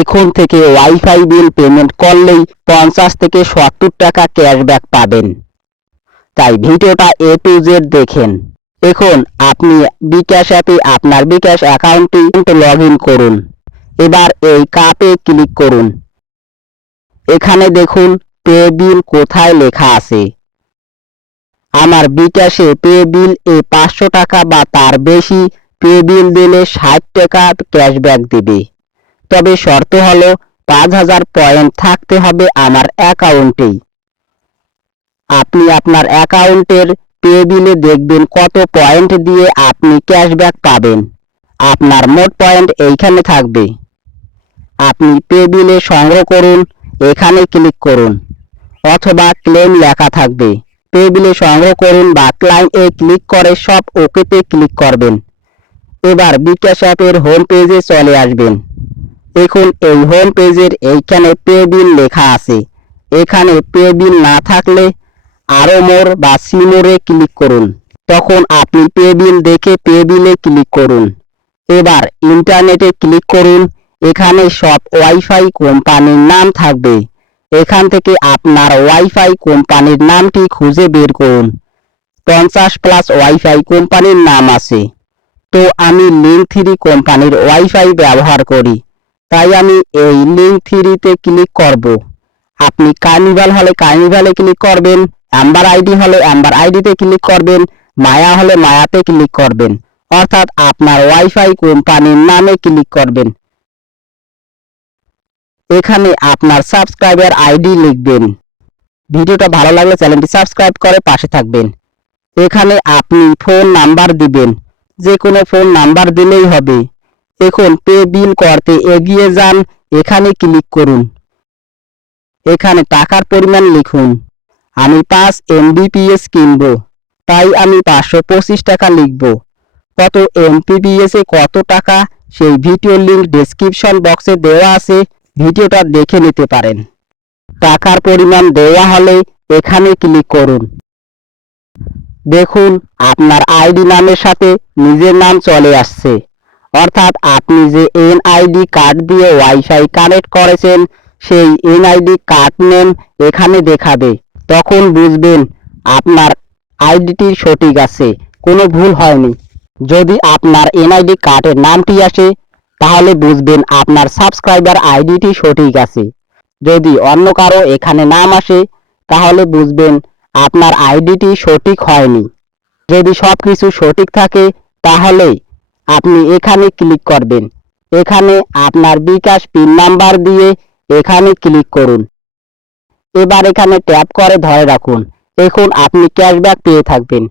এখন থেকে wifi bill payment করলেই পঞ্চাশ থেকে সত্তর টাকা ক্যাশব্যাক পাবেন। তাই ভিডিওটা এ টু জেড দেখেন। এখন আপনি বিকাশ অ্যাপে আপনার বিকাশ অ্যাকাউন্টটি লগ করুন। এবার এই কাপে ক্লিক করুন। এখানে দেখুন পে বিল কোথায় লেখা আছে। আমার বিকাশে পে বিল এ পাঁচশো টাকা বা তার বেশি পে বিল দিলে ষাট টাকা ক্যাশব্যাক দিবে। তবে শর্ত হলো পাঁচ হাজার পয়েন্ট থাকতে হবে আমার অ্যাকাউন্টেই। আপনি আপনার অ্যাকাউন্টের পে বিলে দেখবেন কত পয়েন্ট দিয়ে আপনি ক্যাশব্যাক পাবেন। আপনার মোট পয়েন্ট এইখানে থাকবে। আপনি পে বিলে সংগ্রহ করুন, এখানে ক্লিক করুন, অথবা ক্লেম লেখা থাকবে। পে বিলে সংগ্রহ করুন বা ক্লাইম এ ক্লিক করে সব ওকেতে ক্লিক করবেন। এবার বিকাশ অ্যাপের হোম পেজে চলে আসবেন। দেখুন, এই হোম পেজের এইখানে পে বিল লেখা আছে। এখানে পে বিল না থাকলে আরও মোর বা সিমোরে ক্লিক করুন। তখন আপনি পে বিল দেখে পে বিলে ক্লিক করুন। এবার ইন্টারনেটে ক্লিক করুন। এখানে সব ওয়াইফাই কোম্পানির নাম থাকবে। এখান থেকে আপনার ওয়াইফাই কোম্পানির নামটি খুঁজে বের করুন। পঞ্চাশ প্লাস ওয়াইফাই কোম্পানির নাম আছে। তো আমি লিঙ্ক থ্রি কোম্পানির ওয়াইফাই ব্যবহার করি। তাই আমি এই লিঙ্ক থ্রিতে ক্লিক করব। আপনি কার্নিভাল হলে কার্নিভালে ক্লিক করবেন অ্যাম্বার আইডি হলে অ্যাম্বার আইডিতে ক্লিক করবেন মায়া হলে মায়াতে ক্লিক করবেন। অর্থাৎ আপনার ওয়াইফাই কোম্পানির নামে ক্লিক করবেন। এখানে আপনার সাবস্ক্রাইবার আইডি লিখবেন। ভিডিওটা ভালো লাগলে চ্যানেলটি সাবস্ক্রাইব করে পাশে থাকবেন। এখানে আপনি ফোন নাম্বার দিবেন। যে কোনো ফোন নাম্বার দিলেই হবে। এখন পে বিল করতে এগিয়ে যান, এখানে ক্লিক করুন। এখানে টাকার পরিমাণ লিখুন। আমি পাঁচ এমবিপিএস কিনবো, তাই আমি পাঁচশো পঁচিশ টাকা লিখব। কত এমপিপিএস এ কত টাকা, সেই ভিডিও লিঙ্ক ডেসক্রিপশন বক্সে দেওয়া আছে, ভিডিওটা দেখে নিতে পারেন। টাকার পরিমাণ দেওয়া হলে এখানে ক্লিক করুন। দেখুন, আপনার আইডি নামের সাথে নিজের নাম চলে আসছে। অর্থাৎ আপনি যে এনআইডি কার্ড দিয়ে ওয়াইফাই কানেক্ট করেছেন, সেই এনআইডি কার্ড নেম এখানে দেখাবে। তখন বুঝবেন আপনার আইডিটি সঠিক আছে, কোনো ভুল হয়নি। যদি আপনার এনআইডি কার্ডের নামটি আসে, তাহলে বুঝবেন আপনার সাবস্ক্রাইবার আইডিটি সঠিক আছে। যদি অন্য কারও এখানে নাম আসে, তাহলে বুঝবেন আপনার আইডিটি সঠিক হয়নি। যদি সব কিছু সঠিক থাকে, তাহলে আপনি এখানে ক্লিক করবেন। এখানে আপনার বিকাশ পিন নাম্বার দিয়ে এখানে ক্লিক করুন। এবার এখানে ট্যাপ করে ধরে রাখুন। এখন আপনি ক্যাশব্যাক পেয়ে থাকবেন।